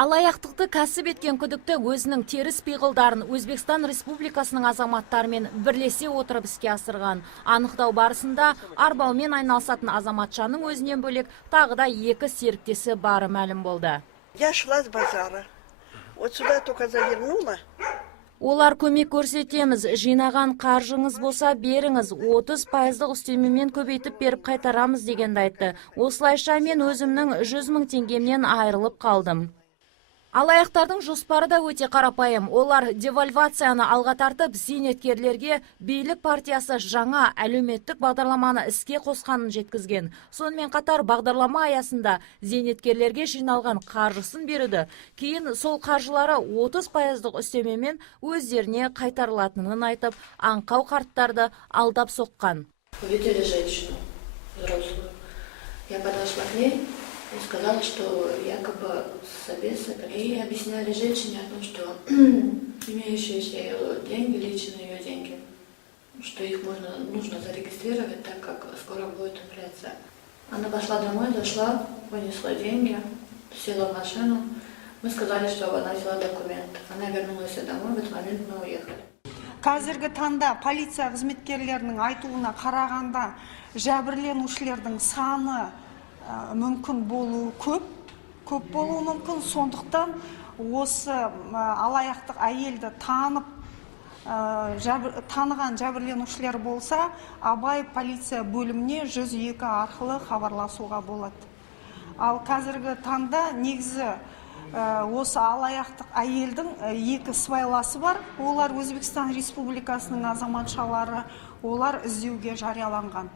Алаяқтықты кәсіп еткен күдікті өзінің теріс пиғылдарын Өзбекстан Республикасының азаматтарымен бірлесе отырып іске асырған. Анықтау барысында арбаумен айналысатын азаматшаның өзінен бөлек тағы да 2 серіктесі бары мәлім болды. Я шла с базара. Вот сюда только завернула. Олар көмек көрсетеміз, жинаған қаржыңыз болса беріңіз, 30% үстемемен көбейтіп беріп қайтарамыз дегенді айтты. Осылайша мен өзімнің 100 000 теңгемнен айырылып қалдым. Алаяқтардың жоспары да өте қарапайым. Олар девальвацияны алға тартып, зейнеткерлерге билік партиясы жаңа әлеуметтік бағдарламаны іске қосқанын жеткізген. Сонымен қатар бағдарлама аясында зейнеткерлерге жиналған қаржысын беруді, кейін сол қаржылары 30% үстемемен өздеріне қайтарылатынын айтып, аңқау қарттарды алдап соққан. Увидели женщину взрослую. Я подошла к ней и сказала, что якобы собеседовали. И объясняли женщине о том, что имеющиеся деньги, личные ее деньги, что их нужно зарегистрировать, так как скоро будет инфляция. Она пошла домой, зашла, вынесла деньги, села в машину. Мы сказали, что она взяла документ. Она вернулась домой, в этот момент мы уехали. Қазіргі таңда полиция қызметкерлерінің айтуына қарағанда жәбірленушілердің саны мүмкін болуы көп болуы мүмкін. Сондықтан осы алаяқтық әйелді таныған жәбірленушілер болса, Абай полиция бөліміне 102 арқылы хабарласуға болады. Ал қазіргі таңда негізі осы алаяқтық әйелдің 2 сыбайласы бар. Олар Өзбекстан Республикасының азаматшалары, олар іздеуге жарияланған.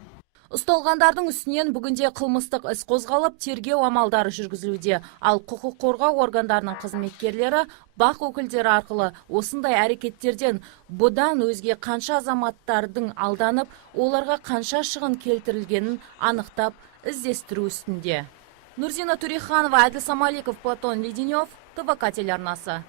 Ұсталғандардың үстінен бүгінде қылмыстық іс қозғалып, тергеу амалдары жүргізілуде. Ал құқық қорғау органдарының қызметкерлері бақ өкілдері арқылы осындай әрекеттерден бұдан өзге қанша азаматтардың алданып, оларға қанша шығын келтірілгенін анықтап, іздестіру үстінде. Нурзина Туриханова, Әділ Самаликов, Платон Леденев, ТВК телеарнасы.